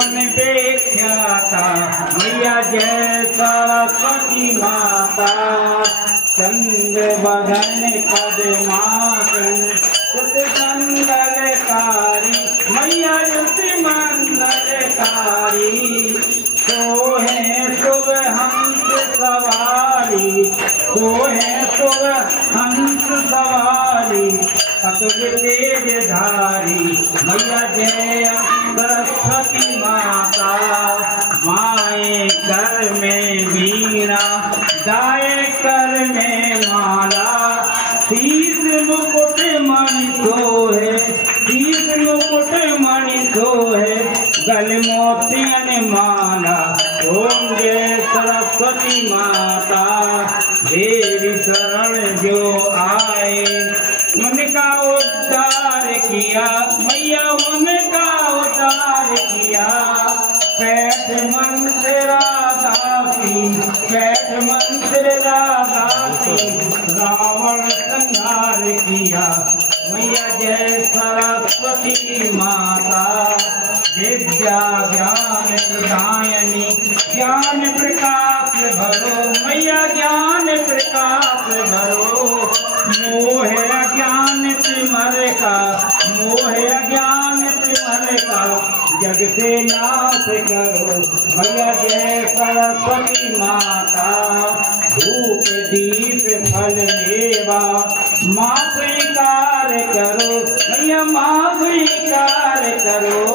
भुवन विख्याता मैया जय सरस्वती माता। चंद्र बदन पद्मासन सतमंगलकारी मैया युति मंगलकारी। सोहे शुभ हंस सवारी सोहे शुभ हंस सवारी अतुल तेज धारी मैया जय सरस्वती माता। माए कर में वीणा दाए कर में माला शीश मुकुट मणि सोहे शीश मुकुट मणि सोहे गल मोतियन माला। ओम जय सरस्वती माता। देवी शरण जो आए उनका उद्धार किया मैया उनका उद्धार किया। पैठ मंत्र राधासी पैठ मंत्र राधासी रावण संहार किया मैया जय सरस्वती माता। विद्या ज्ञान प्रदायनी ज्ञान प्रकाश भरो मैया ज्ञान प्रकाश भरो। मोह अज्ञान तिमर का मोह अज्ञान तिमर का जग से नाश करो मैया जय सरस्वती माता। धूप दीप फल मेवा माँ स्वीकार करो मैया माँ स्वीकार करो।